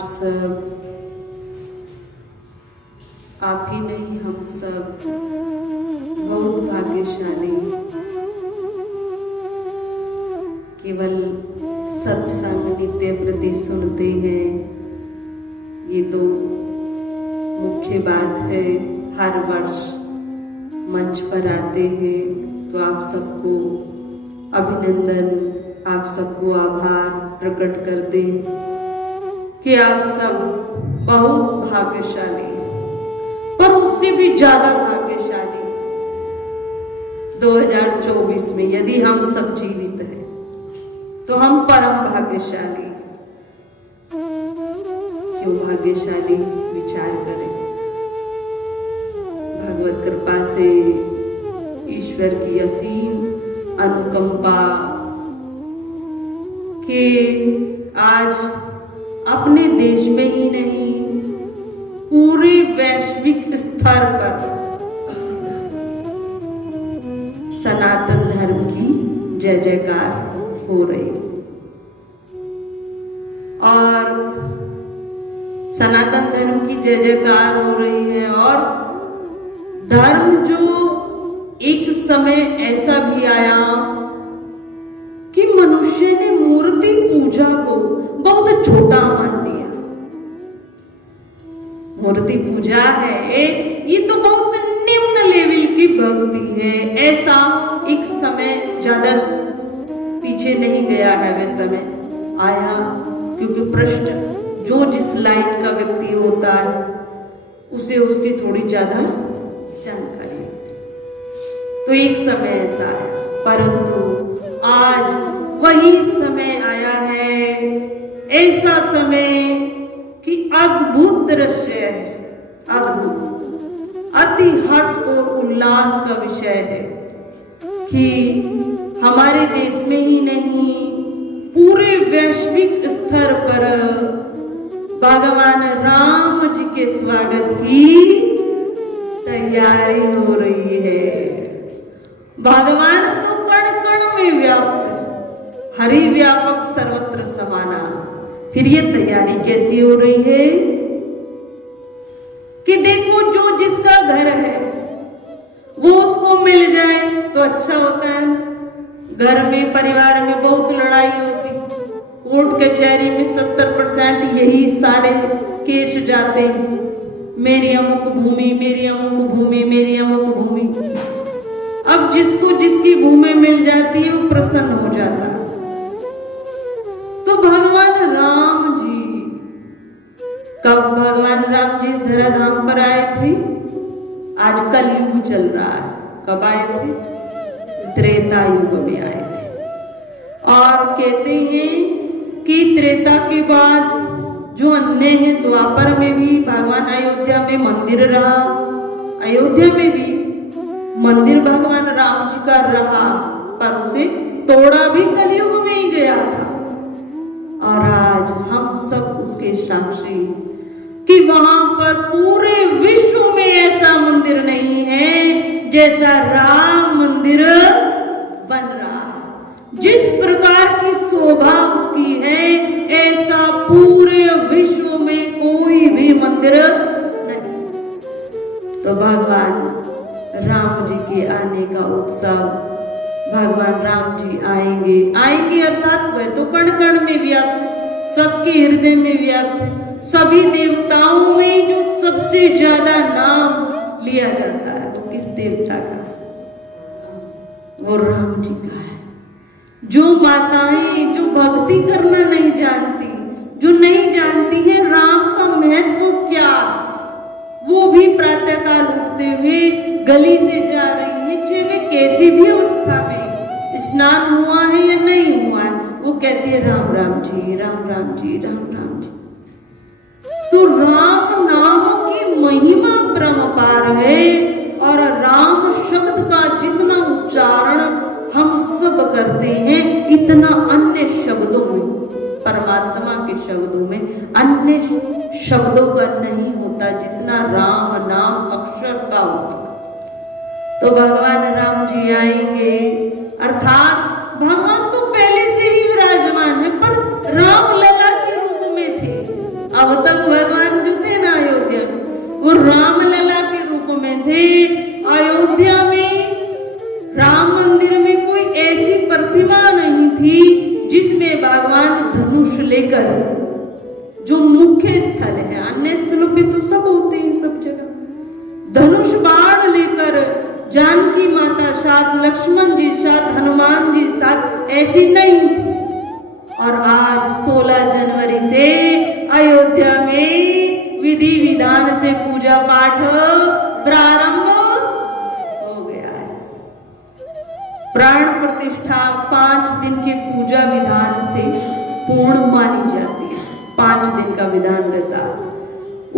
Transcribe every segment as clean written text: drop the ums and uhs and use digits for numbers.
सब, आप ही नहीं हम सब बहुत भाग्यशाली, केवल सत्संग नित्य प्रति सुनते हैं। ये तो मुख्य बात है। हर वर्ष मंच पर आते हैं तो आप सबको अभिनंदन, आप सबको आभार प्रकट करते कि आप सब बहुत भाग्यशाली हैं, पर उससे भी ज्यादा भाग्यशाली 2024 में यदि हम सब जीवित हैं तो हम परम भाग्यशाली। क्यों भाग्यशाली? विचार करें। भगवत कृपा से, ईश्वर की असीम अनुकंपा के आज अपने देश में ही नहीं पूरे वैश्विक स्तर पर सनातन धर्म की जय जयकार हो रही और सनातन धर्म की जय जयकार हो रही है। और धर्म जो एक समय ऐसा भी आया कि मनुष्य ने मूर्ति पूजा को बहुत छोटा मान लिया। मूर्ति पूजा है, ये तो बहुत निम्न लेवल की भक्ति है। ऐसा एक समय ज्यादा पीछे नहीं गया है, वह समय आया क्योंकि पृष्ठ जो जिस लाइन का व्यक्ति होता है उसे उसकी थोड़ी ज्यादा जानकारी होती। तो एक समय ऐसा आया, परंतु आज वही समय आया है, ऐसा समय कि अद्भुत दृश्य है, अद्भुत, अति हर्ष और उल्लास का विषय है कि हमारे देश में ही नहीं पूरे वैश्विक स्तर पर भगवान राम जी के स्वागत की तैयारी हो रही है। भगवान तो कण कण में व्याप्त, हरि व्यापक सर्वत्र समाना। फिर ये तैयारी कैसी हो रही है कि देखो जो जिसका घर है वो उसको मिल जाए तो अच्छा होता है। घर में, परिवार में बहुत लड़ाई होती, कोर्ट कचहरी में 70% यही सारे केस जाते हैं, मेरी अमुक भूमि, मेरी अमुक भूमि, मेरी अमुक भूमि। अब जिसको जिसकी भूमि मिल जाती है वो प्रसन्न हो जाता है। तो भगवान राम जी, कब भगवान राम जी धराधाम पर आए थे? आज कलयुग चल रहा है। कब आए थे? त्रेता युग में आए थे। और कहते हैं कि त्रेता के बाद जो अन्य है, द्वापर में भी भगवान अयोध्या में मंदिर रहा, अयोध्या में भी मंदिर भगवान राम जी का रहा, पर उसे तोड़ा भी कलयुग में ही गया था। और आज हम सब उसके साक्षी कि वहां पर पूरे विश्व में ऐसा मंदिर नहीं है जैसा राम मंदिर बन रहा। जिस प्रकार की शोभा उसकी है, ऐसा पूरे विश्व में कोई भी मंदिर नहीं। तो भगवान राम जी के आने का उत्सव, भगवान राम जी आएंगे, आएंगे अर्थात वह तो कण कण में व्याप्त, सबके हृदय में व्याप्त है। सभी देवताओं में जो सबसे ज्यादा नाम लिया जाता है वो किस देवता का? वो राम जी का है। जो माताएं जो भक्ति करना नहीं जानती, जो नहीं जानती है राम का महत्व क्या, वो भी प्रातःकाल उठते हुए गली से जा रही है, चाहे वे कैसी भी अवस्था में, स्नान हुआ है या नहीं हुआ है, वो कहती है राम राम जी, राम राम जी, राम राम जी। तो राम नाम की महिमा परम्पार है। और राम शब्द का जितना उच्चारण हम सब करते हैं, इतना अन्य शब्दों में, परमात्मा के शब्दों में अन्य शब्दों का नहीं होता जितना राम नाम अक्षर का होता। तो भगवान राम जी आएंगे, अर्थात भगवान तो पहले से ही विराजमान है, पर राम लला के रूप में थे। धनुष लेकर, जो मुख्य स्थल है, अन्य स्थलों पे तो सब होते हैं सब जगह, धनुष बाण लेकर जानकी माता साथ, लक्ष्मण जी साथ, हनुमान जी साथ ऐसी नहीं थी। और आज 16 जनवरी से अयोध्या में विधि विधान से पूजा पाठ प्रारंभ हो गया है। प्राण प्रतिष्ठा 5 दिन के पूजा विधान से पूर्ण मानी जाती है। 5 दिन का विधान रहता है।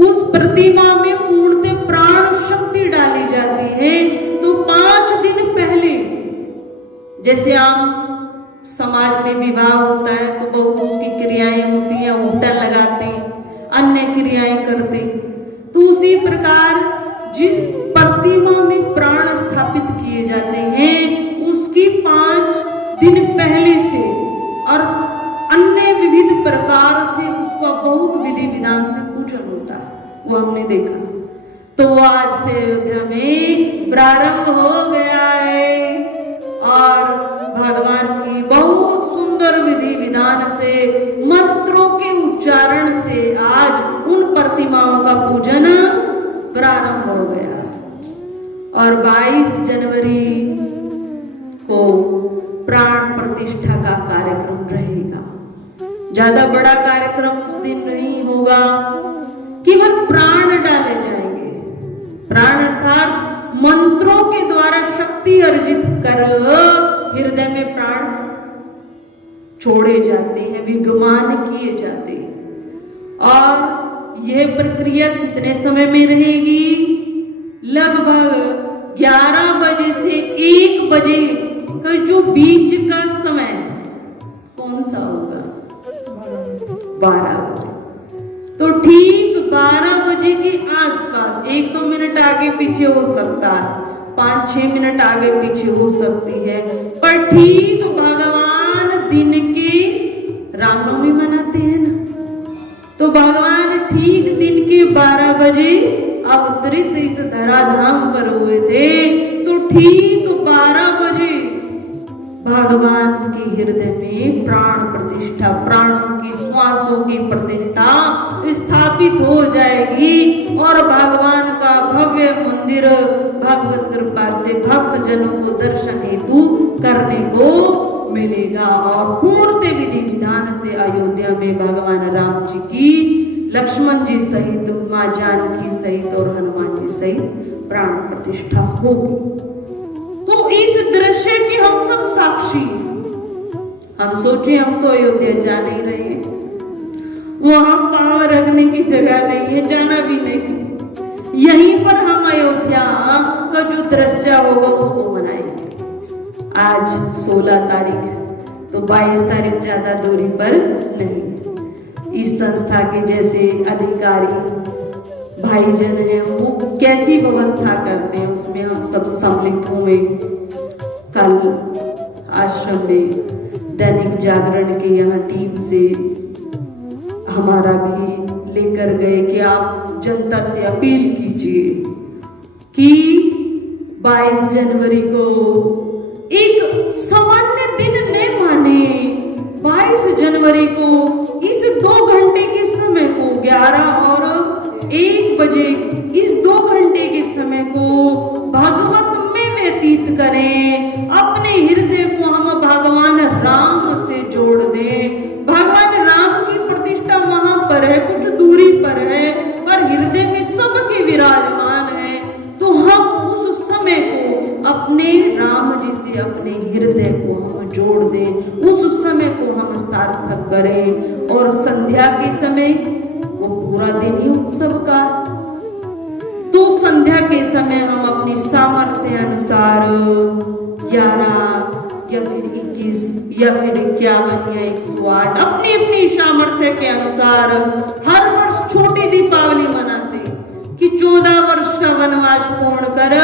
उस प्रतिमा में पूर्णतः प्राण शक्ति डाली जाती है। तो 5 दिन पहले, जैसे आम समाज में विवाह होता है तो बहुत उसकी क्रियाएं होती हैं, उल्टा लगाते, अन्य क्रियाएं करते, तो उसी प्रकार जिस प्रतिमा में प्राण स्थापित किए जाते हैं उसकी 5 दिन पहले से और अन्य विविध प्रकार से उसका बहुत विधि विधान से पूजन होता है, वो हमने देखा। तो आज से अयोध्या में प्रारंभ हो गया है और भगवान की बहुत सुंदर विधि विधान से, मंत्रों के उच्चारण से आज उन प्रतिमाओं का पूजन प्रारंभ हो गया। और 22 जनवरी को प्राण प्रतिष्ठा का कार्यक्रम रहेगा। ज्यादा बड़ा कार्यक्रम उस दिन नहीं होगा, केवल प्राण डाले जाएंगे। प्राण अर्थात मंत्रों के द्वारा शक्ति अर्जित कर हृदय में प्राण छोड़े जाते हैं, विगमान किए जाते हैं। और यह प्रक्रिया कितने समय में रहेगी? लगभग 11 बजे से 1 बजे का जो बीच का समय कौन सा होगा? 12 बजे। तो ठीक 12 बजे के आसपास, 1-2 मिनट आगे पीछे हो सकता है, 5-6 मिनट आगे पीछे हो सकती है, पर ठीक भगवान दिन के रामनवमी मनाते हैं ना, तो भगवान ठीक दिन के 12 बजे अवतरित इस धराधाम पर हुए थे। तो ठीक 12 बजे भगवान के हृदय में प्राण प्रतिष्ठा, प्राणों की, श्वासों की प्रतिष्ठा स्थापित हो जाएगी और भगवान का भव्य मंदिर भगवत कृपा से भक्त जनों को दर्शन हेतु करने को मिलेगा। और पूर्ण विधि विधान से अयोध्या में भगवान राम जी की, लक्ष्मण जी सहित, मां जानकी सहित और हनुमान जी सहित प्राण प्रतिष्ठा होगी। तो इस दृश्य के हम सब साक्षी। हम सोचे हम तो अयोध्या जा नहीं रहे हैं, वहां पांव रखने की जगह नहीं है, जाना भी नहीं। यहीं पर हम अयोध्या का जो दृश्य होगा उसको मनाएंगे। आज 16 तारीख, तो 22 तारीख ज्यादा दूरी पर नहीं। इस संस्था के जैसे अधिकारी भाईजन हैं, वो कैसी व्यवस्था करते हैं उसमें हम सब सम्मिलित हुए। कल आश्रम में दैनिक जागरण के यहाँ टीम से हमारा भी लेकर गए कि आप जनता से अपील कीजिए कि 22 जनवरी को एक सामान्य दिन न माने। 22 जनवरी को इस 2 घंटे के समय को, 11 और 1 बजे, इस 2 घंटे के समय को भगवत में व्यतीत करें। अपने हृदय को हम भगवान राम से जोड़ दें। भगवान राम की प्रतिष्ठा वहां पर है, कुछ दूरी पर है, पर हृदय में सबके विराजमान है। तो हम उस समय को अपने राम जी से, अपने हृदय को हम जोड़ दें, उस समय को हम सार्थक करें। और संध्या के समय, वो पूरा दिन ही उत्सव का, तो संध्या के समय हम अपनी सामर्थ्य अनुसार 11 या फिर 21 या फिर 51 या 108 अपनी अपनी सामर्थ्य के अनुसार हर वर्ष छोटी दीपावली मनाते कि 14 वर्ष का वनवास पूर्ण कर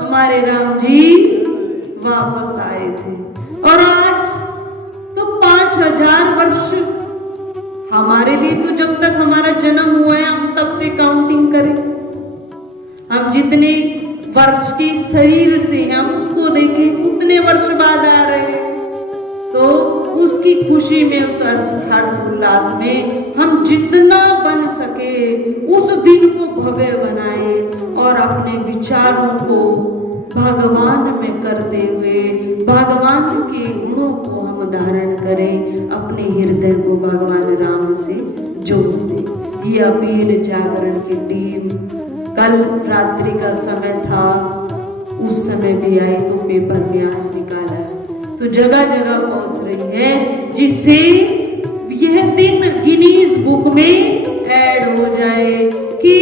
हमारे राम जी वापस आए थे। और आज तो 5000 वर्ष हमारे लिए, तो जब तक हमारा जन्म हुआ है हम तब से काउंटिंग करें, हम जितने वर्ष के शरीर से हम उसको देखें, उतने वर्ष बाद आ रहे हैं। तो उसकी खुशी में, उस हर्ष उल्लास में हम जितना बन सके उस दिन को भव्य बनाए और अपने विचारों को भगवान में करते हुए भगवान के गुणों को हम धारण करें, अपने हृदय को भगवान राम से जोड़ दें। ये अपील जागरण की टीम कल रात्रि का समय था, उस समय भी आई तो पेपर में आज निकाला है, तो जगह जगह पहुंच रही है, जिससे यह दिन गिनीज बुक में ऐड हो जाए कि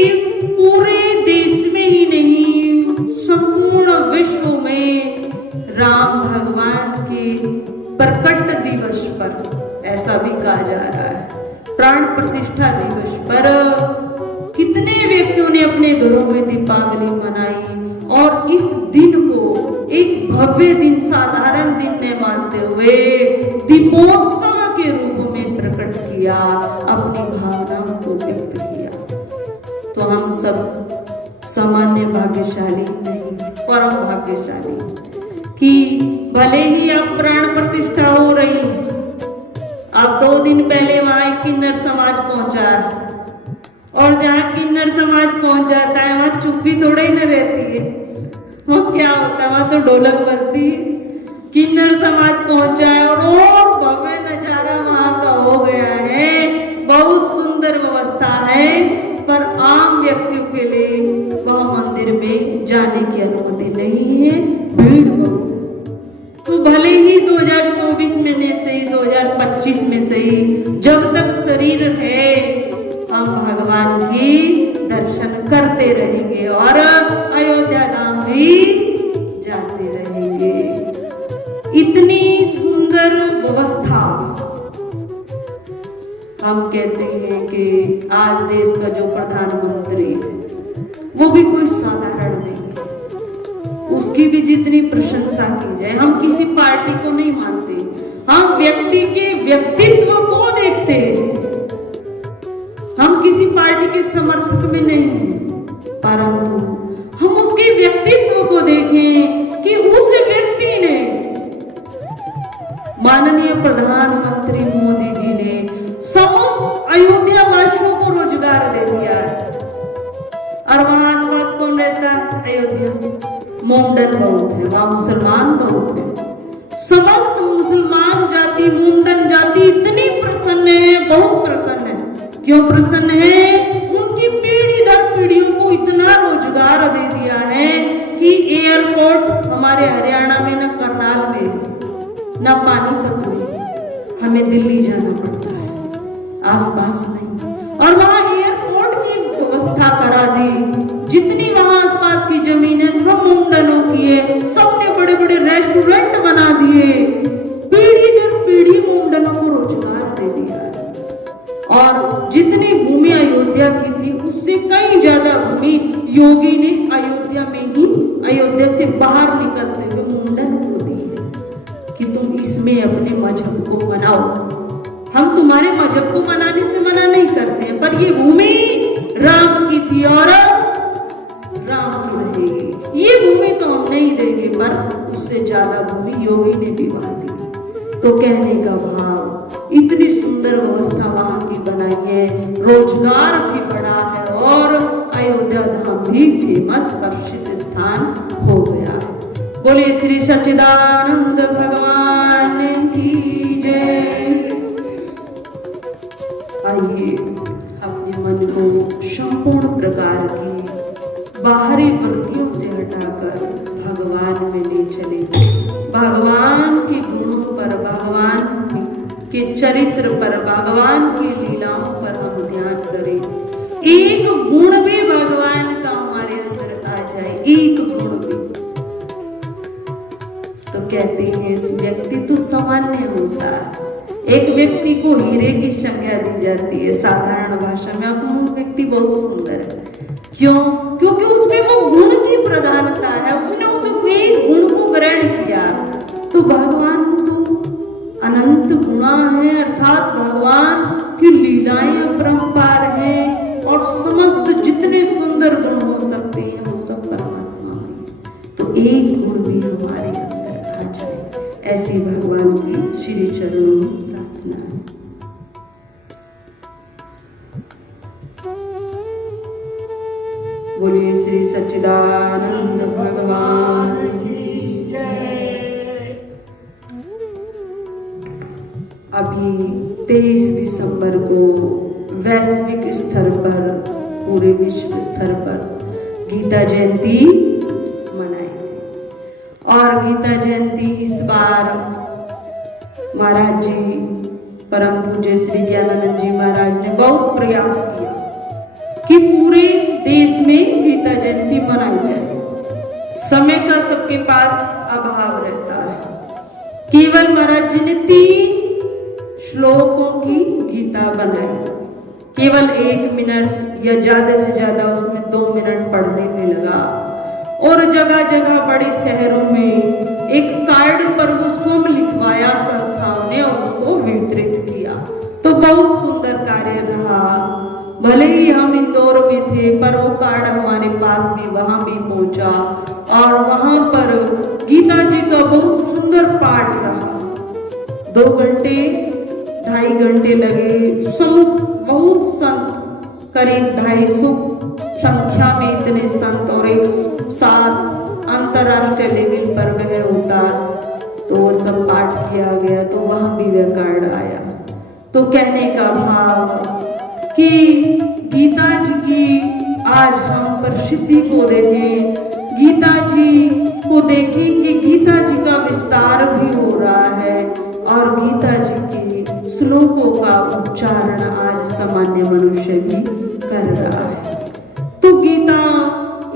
पूरे देश में ही नहीं, संपूर्ण विश्व में राम भगवान के प्रकट दिवस पर, ऐसा भी कहा जा रहा है, प्राण प्रतिष्ठा दिवस पर कितने व्यक्तियों ने अपने घरों में दीपावली मनाई और इस दिन को एक भव्य दिन, साधारण दिन न मानते हुए दीपोत्सव के रूप में प्रकट किया, अपनी भावनाओं को व्यक्त किया। तो हम सब सामान्य भाग्यशाली नहीं, परम भाग्यशाली कि भले ही अब प्राण प्रतिष्ठा हो रही, अब 2 दिन पहले वहां किन्नर समाज पहुंचा, और जहाँ किन्नर समाज पहुंच जाता है वहां चुप्पी थोड़ा ही न रहती है, वो क्या होता है वहां तो ढोलक बजती है। किन्नर समाज पहुंचा है और भव्य नजारा वहां का हो गया है, बहुत सुंदर व्यवस्था है, पर आम व्यक्तियों के लिए वह मंदिर में जाने की अनुमति नहीं है, भीड़ बहुत है। तो भले ही 2024 में ने सही, 2025 में सही, जब तक शरीर है हम भगवान की दर्शन करते रहेंगे और अयोध्या धाम भी जाते रहेंगे। इतनी सुंदर व्यवस्था, हम कहते हैं कि आज देश का जो प्रधानमंत्री है वो भी कोई साधारण नहीं है, उसकी भी जितनी प्रशंसा की जाए, हम किसी पार्टी को नहीं मानते, हम व्यक्ति के व्यक्तित्व को देखते हैं, हम किसी पार्टी के समर्थक में नहीं हैं, परंतु हम उसके व्यक्तित्व को देखें कि उस व्यक्ति ने, माननीय प्रधानमंत्री मोदी जी ने समस्त अयोध्या वासियों को रोजगार दे दिया है। और वहां आसपास कौन रहता है? अयोध्या मुंडन बहुत है, वहां मुसलमान बहुत है, समस्त मुसलमान जाति, मुंडन जाति इतनी प्रसन्न है, बहुत प्रसन्न है। क्यों प्रसन्न है? उनकी पीढ़ी दर पीढ़ियों को इतना रोजगार दे दिया है कि एयरपोर्ट हमारे हरियाणा में, न करनाल में, न पानीपत में, हमें दिल्ली जाना पड़ता है, आसपास नहीं। और वहां एयरपोर्ट की व्यवस्था करा दी, जितनी वहां आसपास की जमीन है सब मुंडनों की है, सबने बड़े बड़े रेस्टोरेंट बना दिए, पीढ़ी दर पीढ़ी मुंडनों को रोजगार दे दिया। और जितनी भूमि अयोध्या की थी उससे कई ज्यादा भूमि योगी ने अयोध्या में ही, अयोध्या से बाहर निकलते हुए मुंडन को दी है कि तुम इसमें अपने मजहब को मनाओ। हम तुम्हारे मजहब को मनाने से मना नहीं करते हैं, पर ये भूमि राम की थी और राम की रहेगी। ये भूमि तो हम नहीं देंगे, पर उससे ज्यादा भूमि योगी ने भी वहां दी। तो कहने का भाव, इतनी सुंदर व्यवस्था वहां की बनाई है, रोजगार भी बढ़ा है और अयोध्या धाम भी फेमस प्रसिद्ध स्थान हो गया है। बोलिए श्री सच्चिदानंद भगवान की जय। आइए अपने मन को संपूर्ण प्रकार की बाहरी वृत्तियों से हटाकर भगवान में ले चले, भगवान के गुणों पर, भगवान के चरित्र पर, भगवान की लीलाओं पर हम ध्यान करें। एक गुण भी भगवान का हमारे अंदर आ जाए, एक गुण भी, तो कहते हैं इस व्यक्ति तो सामान्य होता है। एक व्यक्ति को हीरे की संज्ञा दी जाती है साधारण भाषा में, अब व्यक्ति बहुत सुंदर है। क्यों? क्योंकि उसमें वो गुण की प्रधानता है, उसने उस एक गुण को ग्रहण किया। तो भगवान तो अनंत गुणा है, अर्थात भगवान की लीलाएं अपरंपार हैं और समस्त जितने सुंदर गुण हो सकते हैं वो सब परमात्मा में। तो एक गुण भी हमारे अंदर आ जाए, ऐसी भगवान की श्री चरणों में प्रार्थना है। बोलिए श्री सच्चिदानंद भगवान की जय। अभी 23 दिसंबर को वैश्विक स्तर पर, पूरे विश्व स्तर पर गीता जयंती मनाई और गीता जयंती इस बार महाराज जी, परम पूज्य श्री ज्ञानानंद जी महाराज ने बहुत प्रयास किया कि पूरे देश में गीता जयंती मनाई जाए। समय का सबके पास अभाव रहता है। केवल महाराज जी ने 3 श्लोकों की गीता बनाई। केवल 1 मिनट या ज्यादा से ज्यादा उसमें 2 मिनट पढ़ने में लगा और जगह जगह बड़े शहरों में एक कार्ड पर वो स्वयं लिखवाया संस्थाओं ने और उसको वितरित किया। तो बहुत सुंदर कार्य रहा। भले ही हम इंदौर में थे पर वो कार्ड हमारे पास भी वहां भी पहुंचा और वहां पर गीता जी का बहुत सुंदर पाठ रहा। 2 घंटे 2.5 घंटे लगे। बहुत संत, करीब 250 संख्या में इतने संत और एक साथ अंतरराष्ट्रीय लेवल पर वह होता, तो वो सब पाठ किया गया। तो वहां भी वह कार्ड आया। तो कहने का भाव कि गीता जी की आज हम प्रसिद्धि को देखें, गीता जी को देखें कि गीता जी का विस्तार भी हो रहा है और गीता जी के श्लोकों का उच्चारण आज सामान्य मनुष्य भी कर रहा है। तो गीता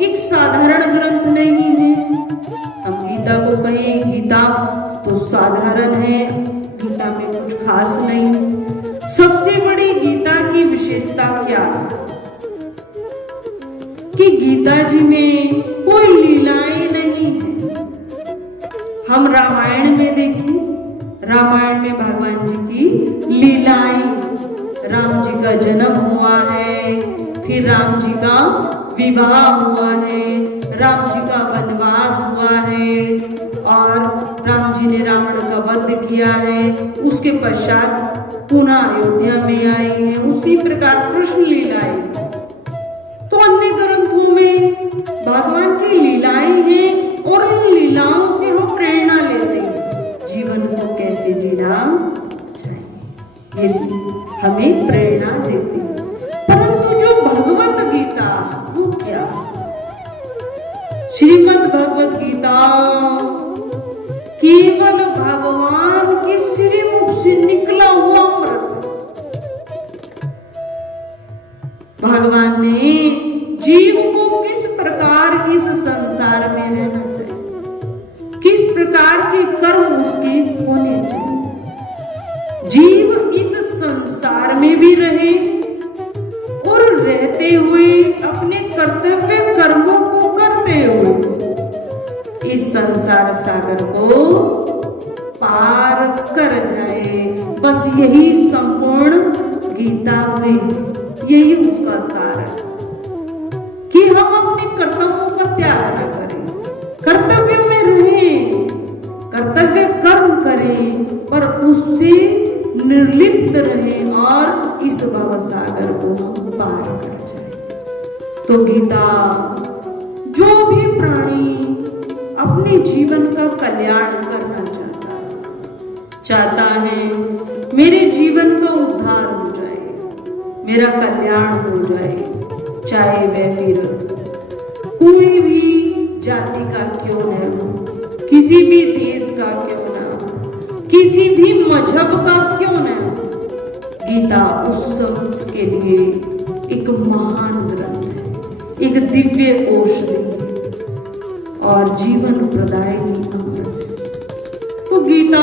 एक साधारण ग्रंथ नहीं है। हम गीता को कहें गीता तो साधारण है, गीता में कुछ खास नहीं। सबसे बड़ी गीता की विशेषता क्या है कि गीता जी में कोई लीलाएं नहीं है। हम रामायण में देखें, रामायण में भगवान जी की लीलाएं, राम जी का जन्म हुआ है, फिर राम जी का विवाह हुआ है, राम जी का वनवास हुआ है और राम जी ने रावण का वध किया है। उसके पश्चात पुनः अयोध्या में आए हैं। उसी प्रकार कृष्ण लीलाएं। तो अन्य ग्रंथों में भगवान की लीलाएं हैं और इन लीलाओं से हम प्रेरणा लेते हैं जीवन को कैसे जीना चाहिए, ये हमें प्रेरणा देती है। परंतु जो भगवत गीता वो क्या, श्रीमद् भगवत गीता केवल भगवान के श्रीमुख से निकला हुआ अमृत। भगवान ने जीव को किस प्रकार इस संसार में रहना चाहिए, किस प्रकार के कर्म उसके होने चाहिए, जीव इस संसार में भी रहे और रहते हुए अपने कर्तव्य कर्मों को करते हुए इस संसार सागर को पार कर जाए। बस यही संपूर्ण गीता में यही उसका सार है कि हम अपने कर्तव्यों का त्याग न करें, कर्तव्यों में रहें, कर्तव्य कर्म करें पर उससे निर्लिप्त रहें और इस भव सागर को हम पार कर जाए। तो गीता जो भी प्राणी अपने जीवन का कल्याण करना चाहता है, मेरे जीवन का उद्धार हो जाए, मेरा कल्याण हो जाए, चाहे वह फिर कोई भी जाति का क्यों न हो, किसी भी देश का क्यों न हो, किसी भी मजहब का क्यों न हो, गीता उस शख्स के लिए एक महान ग्रंथ है, एक दिव्य औषधि और जीवन प्रदायिनी अमृत है। तो गीता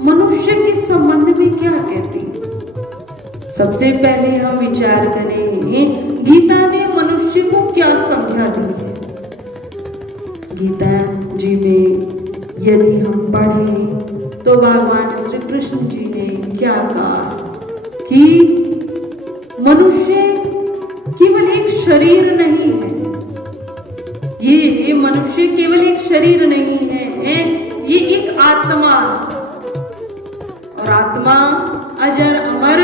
मनुष्य के संबंध में क्या कहती है? सबसे पहले हम विचार करें गीता ने मनुष्य को क्या समझा दी है। गीता जी में यदि हम पढ़ें तो भगवान श्री कृष्ण जी ने क्या कहा कि मनुष्य केवल एक शरीर नहीं है, ये मनुष्य केवल एक शरीर नहीं है, ये एक आत्मा, और आत्मा अजर अमर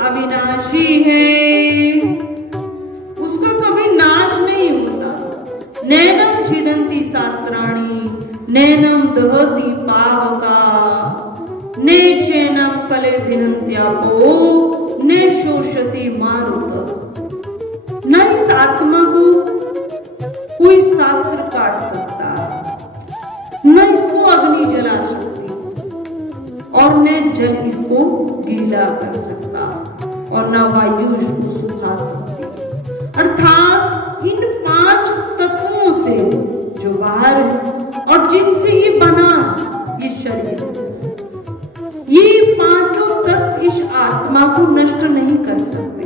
अविनाशी है, उसका कभी नाश नहीं होता। नैनम छिदन्ति शास्त्राणि नैनम दहति पावका ने चैनम कले दिनंत्यापो ने शोषति मारुत। न इस आत्मा को कोई शास्त्र काट सकता, न इसको अग्नि जला सकती और न जल इसको गीला कर सकता और न वायु इसको सुखा सकती। अर्थात इन 5 तत्वों से जो बाहर है और जिनसे ये बना ये शरीर, ये 5 तत्व इस आत्मा को नष्ट नहीं कर सकते।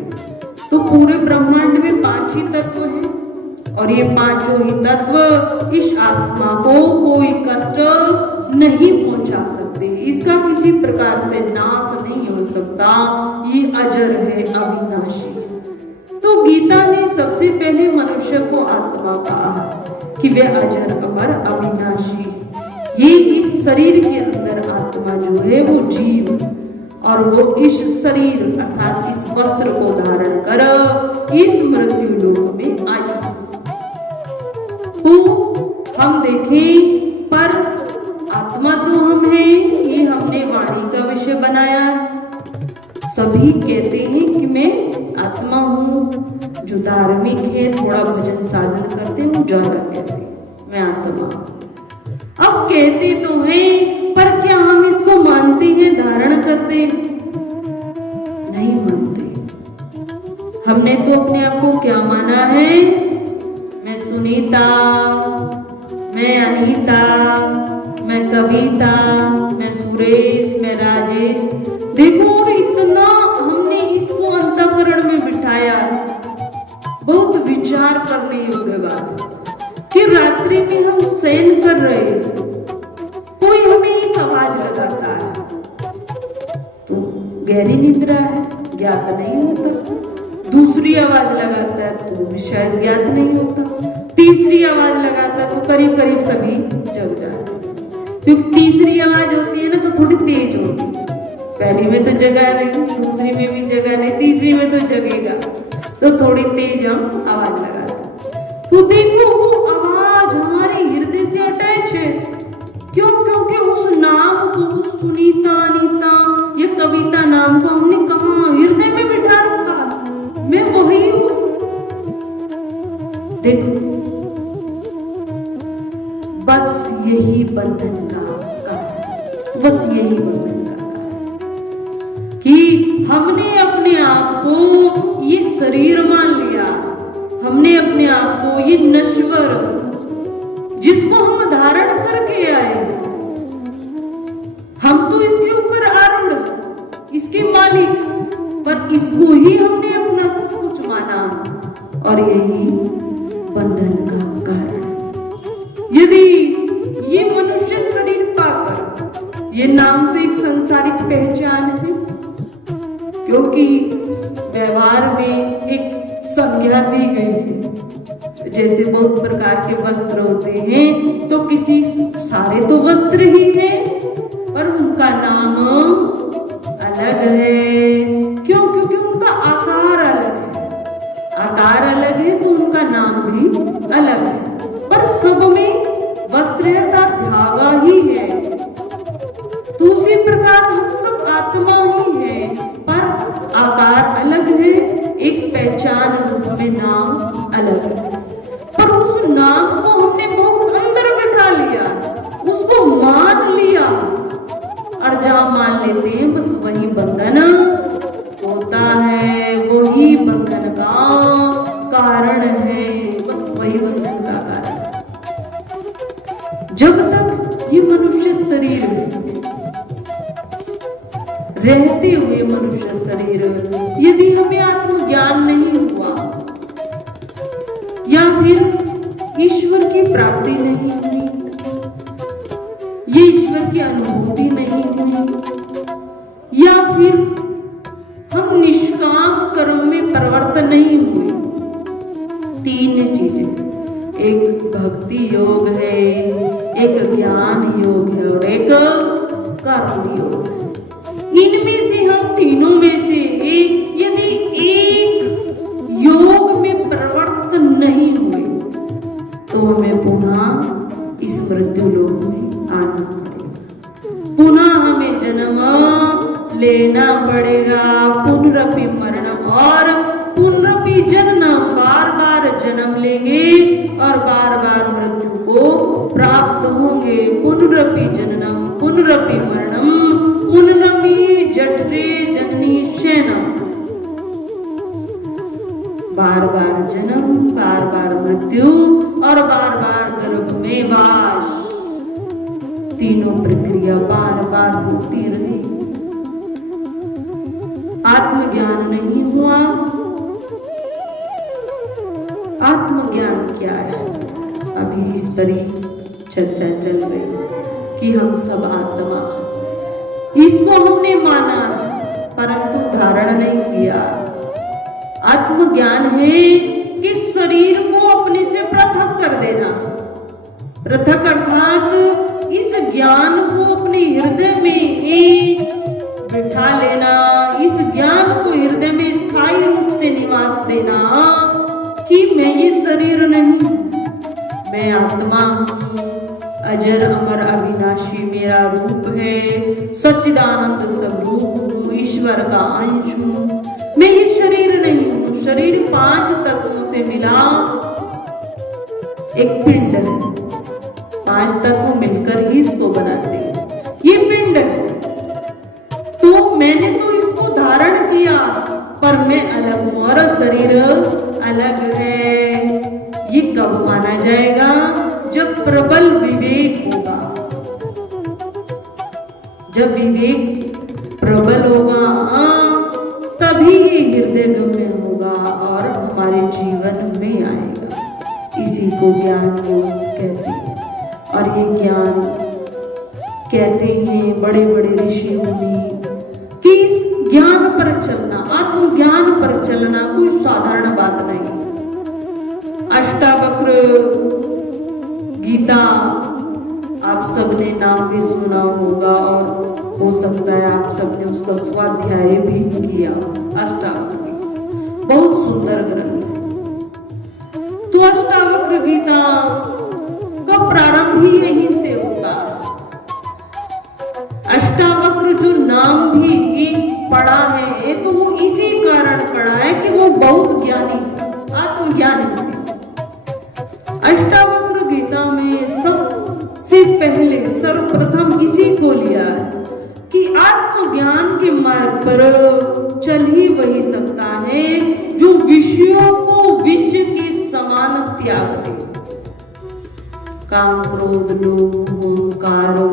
तो पूरे ब्रह्मांड में 5 ही तत्व हैं और ये 5 ही तत्व इस आत्मा को कोई कष्ट नहीं पहुंचा सकते, इसका किसी प्रकार से नाश नहीं हो सकता। ये अजर है, अविनाशी। तो गीता ने सबसे पहले मनुष्य को आत्मा कहा कि वे अजर अमर अविनाशी। ये इस शरीर के अंदर आत्मा जो है वो जीव, और वो इस शरीर अर्थात इस वस्त्र को धारण कर इस मृत्यु लोक में आई। तो हम देखें पर आत्मा तो हम हैं, ये हमने वाणी का विषय बनाया। सभी कहते हैं कि मैं आत्मा हूँ, जो धार्मिक है थोड़ा भजन साधन करते हैं वो ज्यादा कहते हैं मैं आत्मा। अब कहते तो हैं पर क्या हम इसको मानते हैं, धारण करते हैं? नहीं मानते। हमने तो अपने आप को क्या माना है, मैं सुनीता, मैं अनीता, मैं कविता, मैं सुरेश, मैं राजेश। देखो और इतना हमने इसको अंतःकरण में बिठाया। बहुत विचार करने योग्य बात है कि रात्रि में हम शयन कर रहे हैं, कोई हमें एक आवाज लगाता है तो गहरी निद्रा है, ज्ञात नहीं होता। दूसरी आवाज लगाता है तो भी शायद ज्ञात नहीं होता। तीसरी आवाज लगाता है तो करीब करीब सभी जग जाते हैं, क्योंकि तीसरी आवाज होती है ना तो थोड़ी तेज होती है। पहली में तो जगा नहीं, दूसरी में भी जगा नहीं, तीसरी में तो जगेगा, तो थोड़ी तेज हम आवाज लगाते हैं। तो देखो वो आवाज हमारे हृदय से अटैच है। क्यों? क्योंकि उस नाम को, उस सुनीता, अनीता, ये कविता नाम को हमने कहाँ हृदय में बिठा रखा, मैं वही हूँ। देखो बस यही बंधन का कारण, बस यही बंधन का कारण कि हमने अपने आप को ये शरीर मान लिया, हमने अपने आप को ये नश्वर जिसको हम धारण करके आए, हम तो इसके ऊपर आरूढ़, इसके मालिक, पर इसको ही हमने अपना सब कुछ माना और यही बंधन का कारण। यदि ये मनुष्य शरीर पाकर, ये नाम तो एक सांसारिक पहचान है, क्योंकि व्यवहार में एक संज्ञा दी गई है। जैसे बहुत प्रकार के वस्त्र होते हैं, तो किसी सारे तो वस्त्र ही हैं पर उनका नाम अलग है। क्यों? क्योंकि उनका आकार अलग है, आकार अलग है तो उनका नाम भी अलग है, पर सब में वस्त्र अर्थात धागा ही है। तो उसी प्रकार हम सब आत्मा ही है, पर आकार अलग है, एक पहचान रूप में नाम अलग है। पर उस नाम को हमने बहुत अंदर बिठा लिया, उसको मान लिया, और जहां मान लेते हैं बस वही बंधन होता है, वही बंधन का कारण है, बस वही बंधन का कारण। जब तक ये मनुष्य शरीर में रहते हुए मनुष्य शरीर, यदि हमें आत्मज्ञान नहीं हुआ या फिर ईश्वर की प्राप्ति नहीं हुई, ये ईश्वर की अनुभूति नहीं हुई, या फिर हम निष्काम कर्म में परिवर्तन नहीं हुए, 3 चीजें, एक भक्ति योग है, एक ज्ञान योग है और एक कर्म योग है। लेना पड़ेगा पुनरपि मरणम, और पुनरपि जननम, बार बार जन्म लेंगे और बार बार मृत्यु को प्राप्त होंगे। पुनरपि जननम पुनरपि मरणम पुनरपि जठरे जननी शयनम, बार बार जन्म, बार बार मृत्यु और बार बार गर्भ में वास, तीनों प्रक्रिया बार बार होती रही। आत्मज्ञान नहीं हुआ। आत्मज्ञान क्या है? अभी इस पर ही चर्चा चल रही कि हम सब आत्मा, इसको हमने माना परंतु धारण नहीं किया। आत्मज्ञान है कि शरीर को अपने से पृथक कर देना, पृथक अर्थात इस ज्ञान को अपने हृदय में बिठा लेना, इस ज्ञान को हृदय में स्थायी रूप से निवास देना कि मैं ये शरीर नहीं, मैं आत्मा हूँ, अजर अमर अविनाशी मेरा रूप है, सच्चिदानंद स्वरूप हूँ, ईश्वर का अंश हूँ, मैं ये शरीर नहीं हूँ। शरीर 5 तत्वों से मिला एक पिंड है, 5 तत्व मिलकर ही इसको बनाते हैं, ये पिंड है। तो मैंने तो इसको धारण किया पर मैं अलग हूं और शरीर अलग है। ये कब माना जाएगा? जब प्रबल विवेक होगा, जब विवेक प्रबल होगा तभी ये हृदय गम्य होगा और हमारे जीवन में आएगा। इसी को ज्ञान योग कहते हैं। और ये ज्ञान कहते हैं बड़े बड़े ऋषि मुनि कि इस ज्ञान पर चलना, आत्मज्ञान पर चलना कोई साधारण बात नहीं। अष्टावक्र गीता आप सबने नाम भी सुना होगा और हो सकता है आप सबने उसका स्वाध्याय भी किया। अष्टावक्र गीता बहुत सुंदर ग्रंथ है। तो अष्टावक्र गीता का प्रारंभ ही यहीं से होता है। अष्टावक्र जो नाम भी पढ़ा है तो वो इसी कारण पढ़ा है कि वो बहुत ज्ञानी, आत्मज्ञानी थे। अष्टावक्र गीता में सबसे पहले सर्वप्रथम इसी को लिया है कि आत्मज्ञान के मार्ग पर चल ही वही सकता है जो विषयों को विष के समान त्याग दे। काम क्रोध लोभ अहंकारो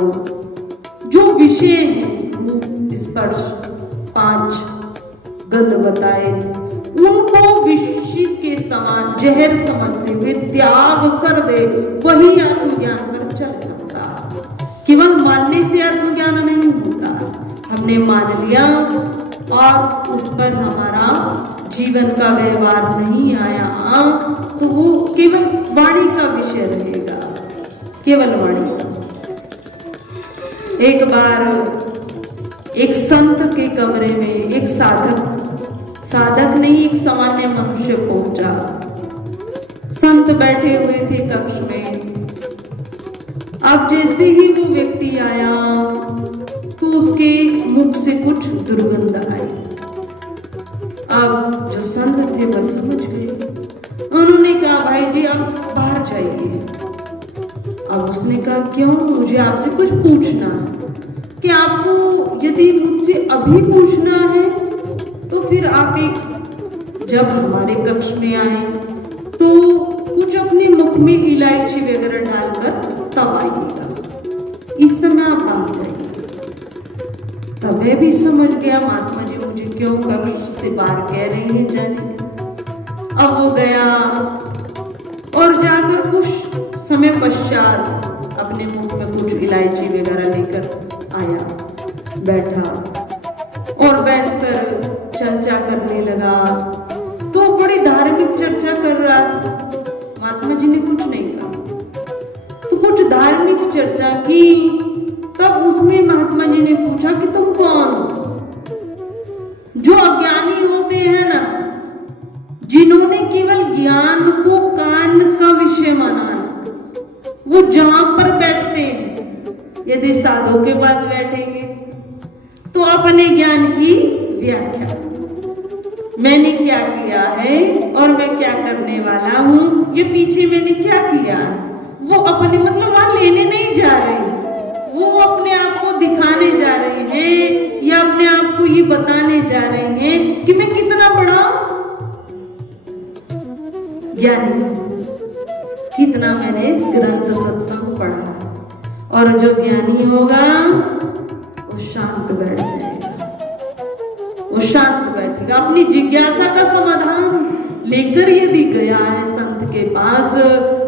जो विषय हैं, रूप स्पर्श 5 गंध बताए, उनको विष के समान जहर समझते हुए त्याग कर दे, वही आत्मज्ञान पर चल सकता। केवल मानने से आत्मज्ञान नहीं होता, हमने मान लिया और उस पर हमारा जीवन का व्यवहार नहीं आया तो वो केवल वाणी का विषय रहेगा, केवल वाणी का। एक बार एक संत के कमरे में एक साधक नहीं, एक सामान्य मनुष्य पहुंचा। संत बैठे हुए थे कक्ष में। अब जैसे ही वो व्यक्ति आया तो उसके मुख से कुछ दुर्गंध आई। अब जो संत थे बस समझ गए। उन्होंने कहा भाई जी आप बाहर जाइए। अब उसने कहा क्यों? मुझे आपसे कुछ पूछना है। कि आपको यदि मुझसे अभी पूछना है तो फिर आप जब हमारे कक्ष में आए तो कुछ अपने मुख में इलायची वगैरह डालकर तब आइएगा, इस समय आप बाहर जाइए। तब वह भी समझ गया महात्मा जी मुझे क्यों कक्ष से बाहर कह रहे हैं जाने। अब वो गया और जाकर कुछ समय पश्चात अपने मुख में कुछ इलायची वगैरह लेकर आया, बैठा और बैठकर चर्चा करने लगा। तो बड़ी धार्मिक चर्चा कर रहा था। महात्मा जी ने कुछ नहीं कहा तो कुछ धार्मिक चर्चा की। तब उसमें महात्मा जी ने पूछा कि तुम कौन हो? जो अज्ञानी होते हैं ना, जिन्होंने केवल ज्ञान को कान का विषय माना है, वो जहां पर बैठते हैं, यदि साधु के पास बैठेंगे तो तो अपने ज्ञान की व्याख्या, मैंने क्या किया है और मैं क्या करने वाला हूँ, ये पीछे मैंने क्या किया, वो अपने मतलब वहां लेने नहीं जा रहे, वो अपने आप को दिखाने जा रहे हैं या अपने आप को ये बताने जा रहे हैं कि मैं कितना बड़ा ज्ञानी, कितना मैंने ग्रंथ सत्संग पढ़ा। और जो ज्ञानी होगा वो शांत बैठ जाएगा, वो शांत बैठेगा, अपनी जिज्ञासा का समाधान लेकर यदि गया है संत के पास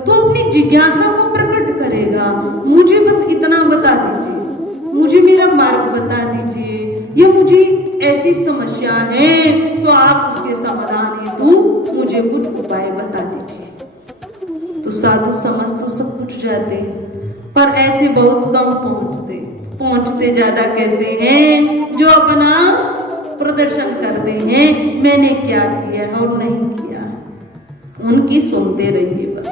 तो अपनी जिज्ञासा को प्रकट करेगा। मुझे बस इतना बता दीजिए, मुझे मेरा मार्ग बता दीजिए, ये मुझे ऐसी समस्या है तो आप उसके समाधान हेतु मुझे कुछ उपाय बता दीजिए। तो साधु समझ तो सब कुछ जाते हैं, पर ऐसे बहुत कम पहुंचते ज्यादा कैसे हैं जो अपना प्रदर्शन करते हैं, मैंने क्या किया है और नहीं किया, उनकी सुनते रहिए बस।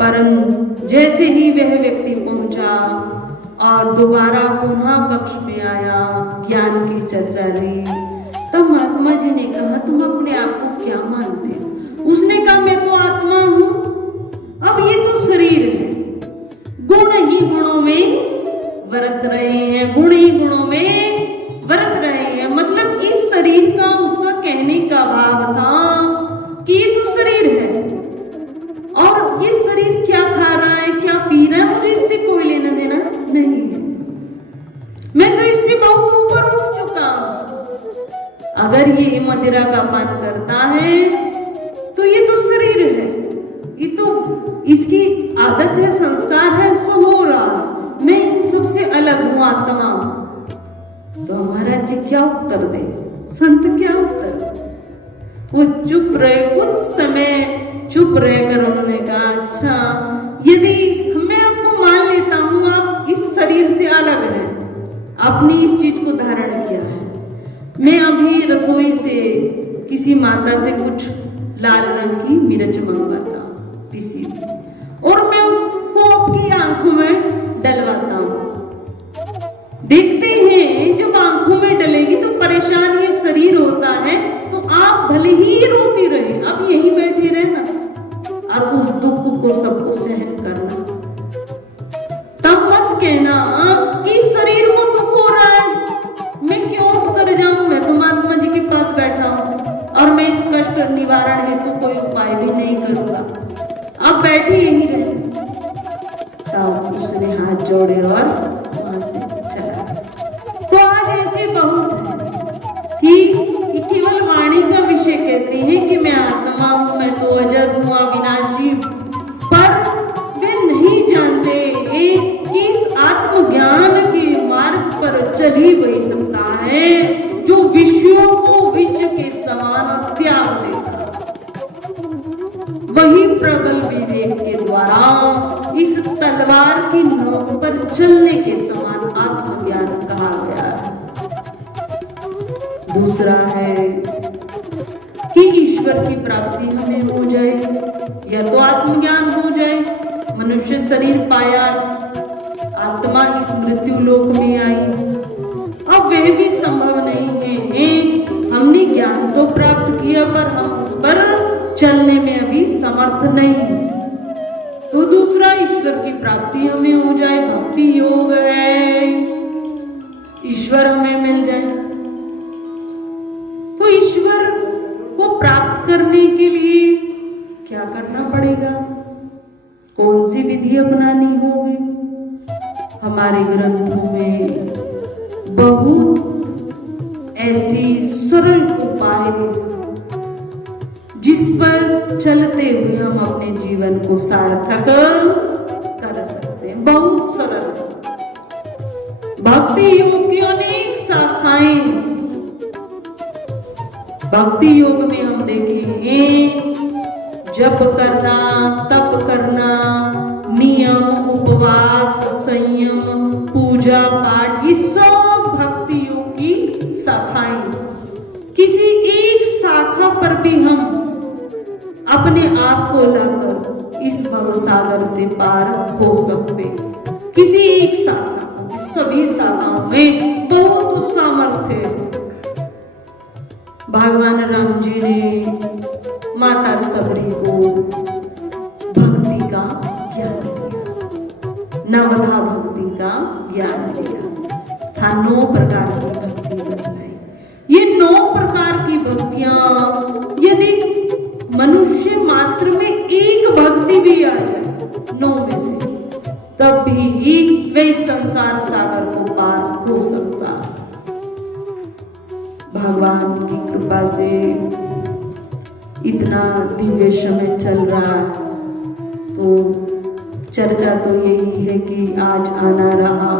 परंतु जैसे ही वह व्यक्ति पहुंचा और दोबारा पुनः कक्ष में आया, ज्ञान की चर्चा ली, तब महात्मा जी ने कहा तुम अपने आप को क्या मानते हो? उसने कहा मैं तो आत्मा हूं। अब ये तो शरीर है, गुण ही गुणों में वर्त रहे हैं, गुण ही गुणों में वर्त रहे हैं। मतलब इस शरीर का उसका कहने का भाव था कि ये तो शरीर है और ये शरीर क्या खा रहा है, क्या पी रहा है, मुझे इससे कोई लेना देना नहीं है, मैं तो इससे बहुत ऊपर उठ चुका हूं। अगर ये मदिरा का पान करता है तो ये तो शरीर है, ये तो इसकी आदत है, संस्कार है, सो हो रहा, मैं इन सबसे अलग हूं, आत्मा हूं। तो हमारा जी क्या उत्तर दे, संत क्या उत्तर? वो चुप रहे, कुछ समय चुप रहकर उन्होंने कहा अच्छा यदि मैं आपको मान लेता हूं आप इस शरीर से अलग हैं, आपने इस चीज को धारण किया है, मैं अभी रसोई से किसी माता से कुछ लाल रंग की मिर्च मंगवाता हूं पीसी और मैं उसको आपकी आंखों में डलवाता हूं। देखते हैं जब आंखों में डलेगी तो परेशान ये शरीर होता है, तो आप भले ही रोती रहे, आप यहीं बैठे रहना और उस दुख को सबको सहन करना। तब मत कहना कि शरीर को दुख हो रहा है, मैं क्यों उठ कर जाऊं, मैं तो महात्मा जी के पास बैठा हूं और मैं इस कष्ट निवारण हेतु तो कोई उपाय भी नहीं करूंगा, आप बैठे यहीं रहे। तब उसने हाथ जोड़े और वहां से चला। तो आज ऐसे बहुत है कि केवल वाणी का विषय कहते हैं कि मैं आत्मा हूं, मैं तो अजर हूं, अविनाशी, पर वे नहीं जानते कि इस आत्मज्ञान के मार्ग पर चल ही वही सकता है जो विषयों को विष के समान त्याग देता, वही प्रबल विवेक के द्वारा इस तलवार की नोक पर चलने के समान आत्मज्ञान कहा गया है। दूसरा है कि ईश्वर की प्राप्ति हमें हो जाए, या तो आत्मज्ञान हो जाए, मनुष्य शरीर पाया, आत्मा इस मृत्यु लोक में आई, अब वह भी संभव नहीं है। हमने ज्ञान तो प्राप्त किया पर हम उस पर चलने में अभी समर्थ नहीं। तो दूसरा ईश्वर की प्राप्ति हमें हो जाए, भक्ति योग है, ईश्वर हमें मिल जाए। तो ईश्वर को प्राप्त करने के लिए क्या करना पड़ेगा, कौन सी विधि अपनानी होगी? हमारे ग्रंथों में बहुत ऐसी सरल उपाय जिस पर चलते हुए हम अपने जीवन को सार्थक कर सकते हैं, बहुत सरल। भक्ति योग की अनेक शाखाएं, भक्ति योग में हम देखेंगे जप करना, तप करना, नियम, उपवास, संयम, पूजा पाठ, ये सब भक्ति योग की शाखाएं। किसी एक शाखा पर भी हम अपने आप को लाकर इस भवसागर से पार हो सकते, किसी एक शाखा को, सभी शाखाओं में बहुत सामर्थ्य है। भगवान राम जी ने माता सबरी को भक्ति का ज्ञान दिया, नवधा भक्ति का ज्ञान दिया था। 9 प्रकार की भक्ति बताई। ये 9 प्रकार की भक्तियां यदि मनुष्य मात्र में एक भक्ति भी आ जाए 9 में से, तब भी वे इस संसार सागर को पार हो सकता। भगवान की कृपा से इतना दिव्य समय चल रहा, तो चर्चा तो यही है कि आज आना रहा,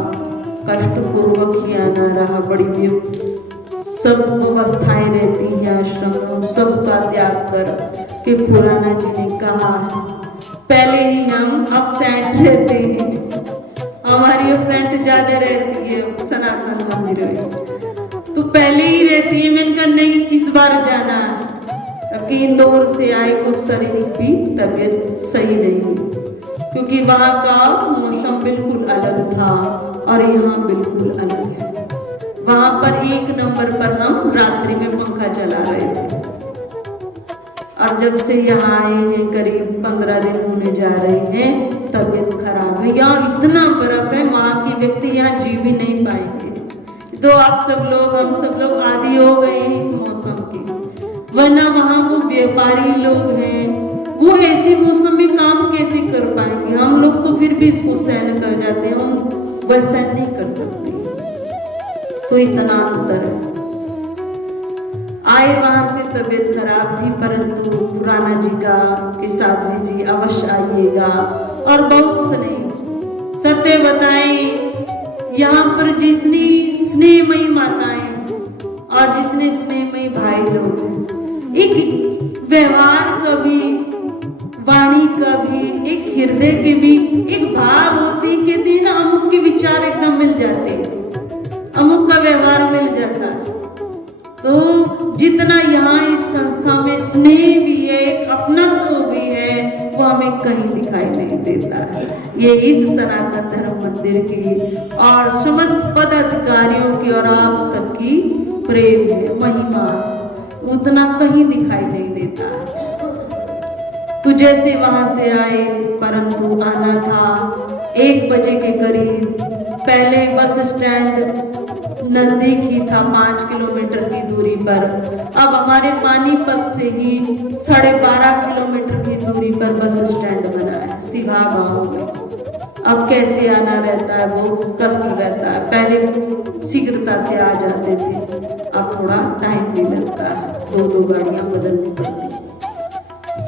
कष्टपूर्वक ही आना रहा। बड़ी सब व्यवस्थाएं रहती हैं आश्रम में, सबका त्याग कर के खुराना जी ने कहा पहले ही हम अपसेंट रहते हैं, हमारी अपसेंट ज्यादा रहती है सनातन मंदिर में, तो पहले ही रहती है। मैंने कहा नहीं, इस बार जाना है। अब कि इंदौर से आए, कुछ शारीरिक भी तबीयत सही नहीं हुई, क्योंकि वहां का मौसम बिल्कुल अलग था और यहाँ बिल्कुल अलग है। वहां पर 1 नंबर पर हम रात्रि में पंखा चला रहे थे, और जब से यहाँ आए हैं करीब 15 दिन होने जा रहे हैं, तबीयत खराब है। यहाँ इतना बर्फ है, वहां के व्यक्ति यहाँ जी भी नहीं पाएंगे। तो आप सब लोग, हम सब लोग आदी हो गए हैं इस मौसम के, वरना वहां वो व्यापारी लोग हैं, वो ऐसे मौसम में काम कैसे कर पाएंगे। हम लोग तो फिर भी इसको सहन कर जाते हैं, हम वह सहन नहीं कर सकते। तो इतना अंतर है। आए वहां से तबीयत खराब थी, परंतु खुराना जी का कि साध्वी जी अवश्य आइएगा, और बहुत स्नेह। सत्य बताएं, यहाँ पर जितनी स्नेहमयी माताएं और जितने स्नेहमयी भाई लोग हैं, एक व्यवहार का भी, वाणी का भी, एक हृदय के भी एक भाव होती के दिन अमुक के विचार एकदम मिल जाते, अमुक का व्यवहार मिल जाता। तो जितना यहाँ इस संस्था में स्नेह भी है, एक अपनत्व भी है, वो हमें कहीं दिखाई नहीं देता है। ये इस सनातन धर्म मंदिर की और समस्त पदाधिकारियों की और आप सबकी प्रेम है, महिमा, उतना कहीं दिखाई नहीं देता। तो जैसे वहां से आए, परंतु आना था 1 बजे के करीब। पहले बस स्टैंड नजदीक ही था, 5 किलोमीटर की दूरी पर। अब हमारे पानीपत से ही 12.5 किलोमीटर की दूरी पर बस स्टैंड बना है सिवा गांव में। अब कैसे आना रहता है, बहुत कष्ट रहता है। पहले शीघ्रता से आ जाते थे, अब थोड़ा टाइम भी लगता है, 2 गाड़ियां बदलनी पड़ती।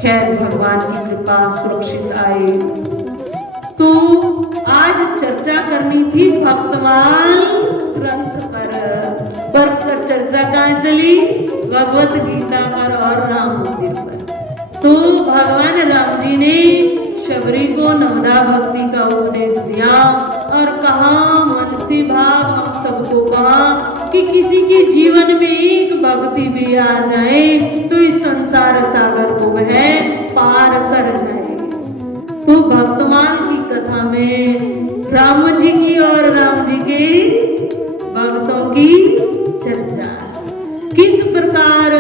खैर भगवान की कृपा, सुरक्षित आए। तो आज चर्चा करनी थी भक्तमाल ग्रंथ पर चर्चा कहाँ चली? भगवत गीता पर और राम मंदिर पर। तो भगवान राम जी ने शबरी को नवधा भक्ति का उपदेश दिया और कहा, मन से भाव हम सबको कहा कि किसी के जीवन में एक भक्ति भी आ जाए तो इस संसार सागर को वह पार कर जाएगी। तो भक्तमाल की कथा में राम जी की और राम जी के भक्तों की चर्चा, किस प्रकार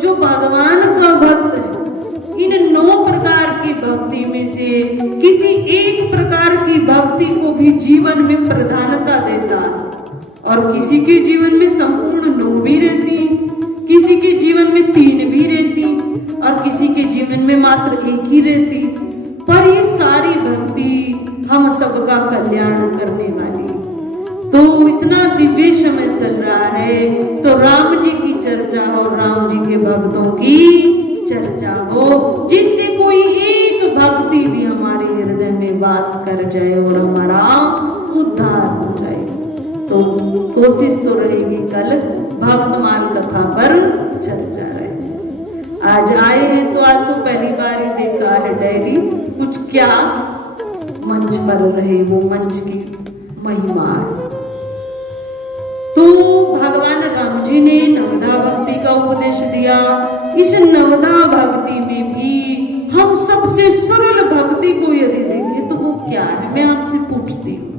जो भगवान का भक्त है इन 9 प्रकार की भक्ति में से किसी एक प्रकार की भक्ति को भी जीवन में प्रधानता देता, और किसी के जीवन में संपूर्ण 9 भी रहती, किसी के जीवन में 3 भी रहती और किसी के जीवन में मात्र 1 ही रहती। पर ये सारी भक्ति हम सबका कल्याण करने वाली। तो इतना दिव्य समय चल रहा है, तो राम जी की चर्चा हो, राम जी के भक्तों की चर्चा हो, जिससे कोई एक भक्ति भी हमारे हृदय में वास कर जाए और हमारा उद्धार हो जाए। तो कोशिश तो रहेगी कल भक्तमाल कथा पर चर्चा रहे। आज आए हैं तो आज तो पहली बार ही देखा है डायरी, कुछ क्या मंच पर रहे, वो मंच की महिमा है। तो भगवान राम जी ने नवधा भक्ति का उपदेश दिया। इस नवधा भक्ति में भी हम सबसे सरल भक्ति को यदि देखें तो वो क्या है, मैं आपसे पूछती हूँ।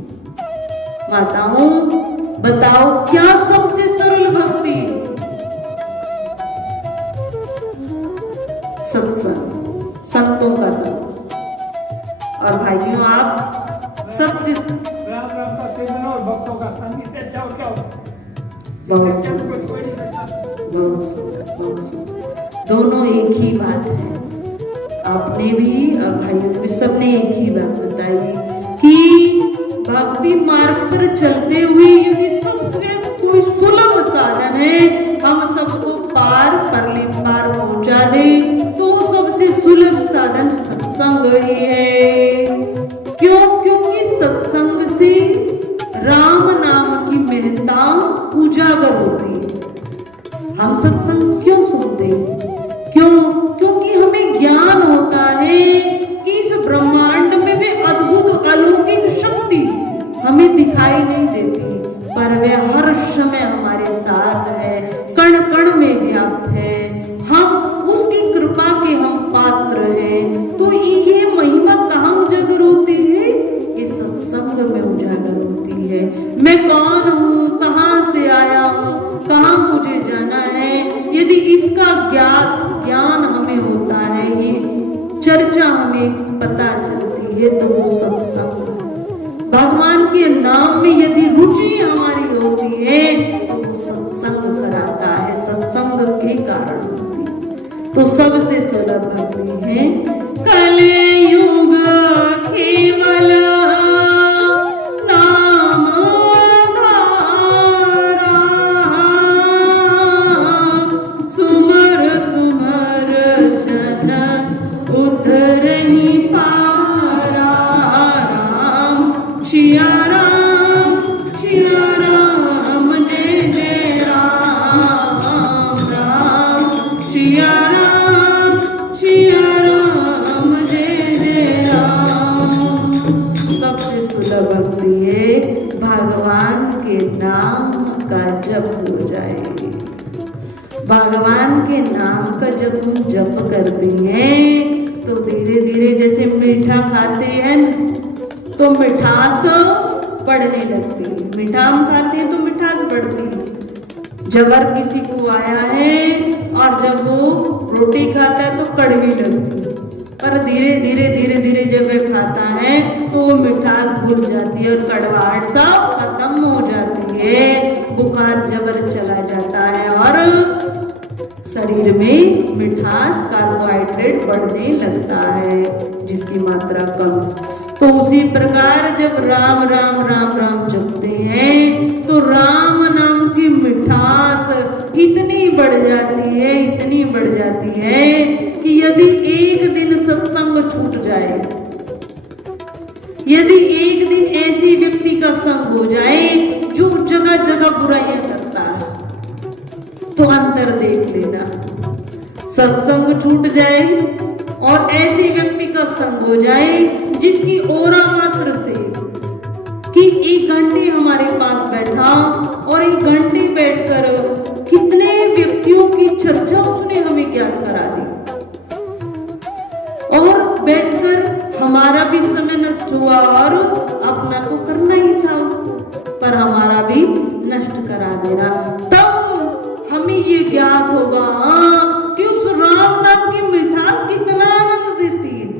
माताओं, बताओ क्या सबसे सरल भक्ति है? सत्संग, संतों का संग। और भाइयों, आप सबसे राम राम का सेवन और भक्तों का संग, इससे अच्छा और क्या होगा? बहुत सुंदर, बहुत सुंदर, बहुत सुंदर। दोनों एक ही बात है। आपने भी और भाइयों ने भी सबने एक ही बात बताई कि भक्ति मार्ग पर चलते हुए यदि सबसे कोई सुलभ साधन है हम सबको पार पार पहुंचा दे, तो सबसे सुलभ साधन सत्संग ही है। क्यों? क्योंकि सत्संग से राम नाम की महत्ता उजागर होती है। हम सत्संग क्यों सुनते हैं? क्यों? क्योंकि हमें ज्ञान होता है कि इस ब्रह्मांड में भी अद्भुत अलौकिक शक्ति हमें दिखाई नहीं देती, पर वे हर समय हमारे साथ है, कण कण में व्याप्त है। हम उसकी कृपा के हम पात्र हैं। तो ये महिमा कहाँ उजागर होती है? ये सत्संग में उजागर होती है। मैं कौन हूँ, कहाँ से आया हूँ, कहाँ मुझे जाना है, यदि इसका ज्ञान हमें होता है, ये चर्चा हमें पता चलती है, तो वो सत्संग। भगवान के नाम में यदि रुचि हमारी होती है तो वो सत्संग कराता है, सत्संग के कारण होती है। तो सबसे सुलभ भक्ति है कलयुग केवल नाम धारा, सुमर सुमर जन उतरहि पारा। राम सिया राम जय जय राम, राम सिया राम जय जय राम। सबसे सुलभ भक्ति है भगवान के नाम का जप हो जाएगी। भगवान के नाम का जब हम जप करते हैं तो धीरे धीरे जैसे मीठा खाते हैं तो मिठास बढ़ने लगती है। मीठा हम खाते हैं तो मिठास बढ़ती है। जबर किसी को आया है और जब वो रोटी खाता है तो कड़वी लगती है, पर धीरे धीरे धीरे धीरे जब वह खाता है तो वो मिठास घुल जाती है और कड़वाहट सब खत्म हो जाती है। बुखार जबर चला जाता है और शरीर में मिठास कार्बोहाइड्रेट बढ़ने लगता है, जिसकी मात्रा कम। तो उसी प्रकार जब राम राम राम राम जपते हैं तो राम नाम की मिठास इतनी बढ़ जाती है, इतनी बढ़ जाती है कि यदि एक दिन सत्संग छूट जाए, यदि एक दिन ऐसी व्यक्ति का संग हो जाए जो जगह जगह बुराइयां करता है, तो अंतर देख लेना। सत्संग छूट जाए और ऐसे व्यक्ति का संग हो जाए जिसकी ओरा मात्र से कि 1 घंटे हमारे पास बैठा और 1 घंटे बैठकर कितने व्यक्तियों की चर्चा उसने हमें ज्ञात करा दी, और बैठकर हमारा भी समय नष्ट हुआ और अपना तो करना ही था उसको, पर हमारा भी नष्ट करा देना। तब हमें ये ज्ञात होगा कि उस राम नाम की मिठास कितना आनंद देती है।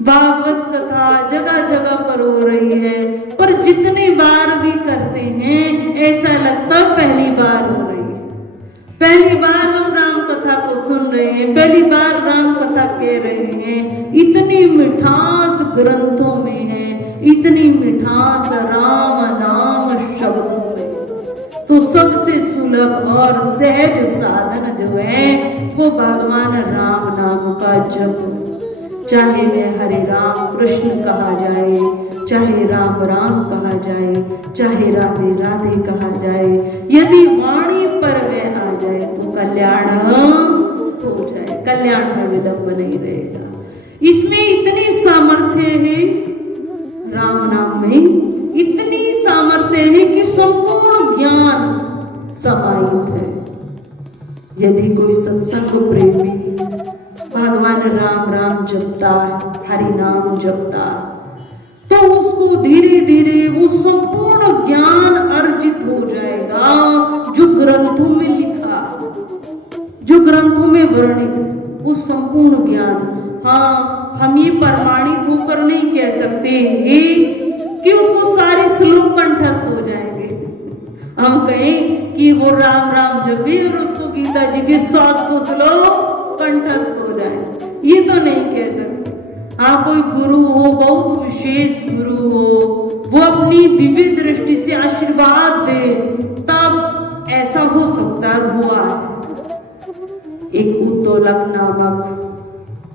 भागवत कथा जगह जगह पर हो रही है, पर जितनी बार भी करते हैं ऐसा लगता पहली बार हो रही है। पहली बार हम राम कथा को सुन रहे हैं, पहली बार राम कथा कह रहे हैं। इतनी मिठास ग्रंथों में है, इतनी मिठास राम नाम शब्दों में। तो सबसे सुलभ और सहज साधन जो है वो भगवान राम नाम का जप। चाहे वह हरे राम कृष्ण कहा जाए, चाहे राम राम कहा जाए, चाहे राधे राधे कहा जाए, यदि वाणी पर वह आ जाए तो कल्याण हो जाए, कल्याण में विलंब नहीं रहेगा। इसमें इतनी सामर्थ्य है, राम नाम में इतनी सामर्थ्य है कि संपूर्ण ज्ञान समाहित है। यदि कोई सत्संग प्रेमी भगवान राम राम जपता, हरि नाम जपता, तो उसको धीरे धीरे वो संपूर्ण ज्ञान अर्जित हो जाएगा जो ग्रंथों में लिखा, जो ग्रंथों में वर्णित है, वो संपूर्ण ज्ञान। हाँ, हम ये प्रमाणित होकर नहीं कह सकते कि उसको सारे श्लोक कंठस्थ हो जाएंगे। हम कहें कि वो राम राम जपे और उसको गीता जी के 700 श्लोक कंठस्थ हो जाए, ये तो नहीं कह सकते। हाँ, कोई गुरु हो, बहुत विशेष गुरु हो, वो अपनी दिव्य दृष्टि से आशीर्वाद दे, तब ऐसा हो सकता है, हुआ है। एक उत्तोलक नामक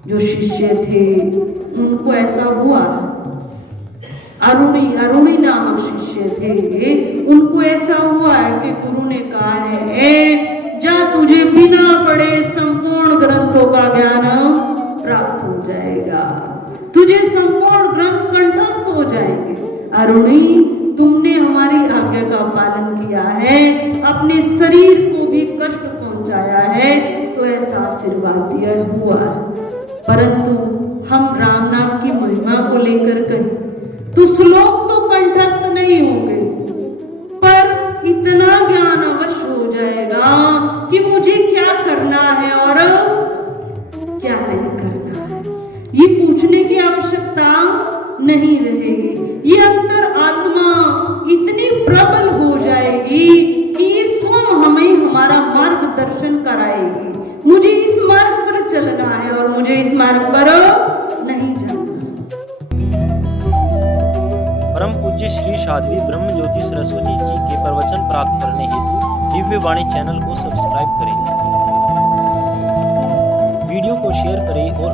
जो शिष्य थे, उनको ऐसा हुआ। अरुणी नामक शिष्य थे, उनको ऐसा हुआ है कि गुरु ने कहा है, जा तुझे बिना पढ़े संपूर्ण ग्रंथों का ज्ञान प्राप्त हो जाएगा, तुझे संपूर्ण ग्रंथ कंठस्थ हो जाएंगे। अरुणी, तुमने हमारी आज्ञा का पालन किया है, अपने शरीर को भी कष्ट पहुंचाया है, तो ऐसा आशीर्वाद दिया हुआ। परंतु हम राम नाम की महिमा को लेकर कहें तो श्लोक तो कंठस्थ नहीं होंगे, पर इतना ज्ञान अवश्य हो जाएगा कि मुझे क्या करना है और क्या नहीं करना है, ये पूछने की आवश्यकता नहीं रहेगी। ये अंतर आत्मा इतनी प्रबल हो जाएगी कि ये स्वयं हमें हमारा मार्गदर्शन कराएगी। मुझे इस मार्ग पर चलना है और मुझे इस मार्ग पर नहीं चलना। परम पूज्य श्री साध्वी ब्रह्म ज्योति सरस्वती जी के प्रवचन प्राप्त करने हेतु दिव्य वाणी चैनल को सब्सक्राइब करें, वीडियो को शेयर करें और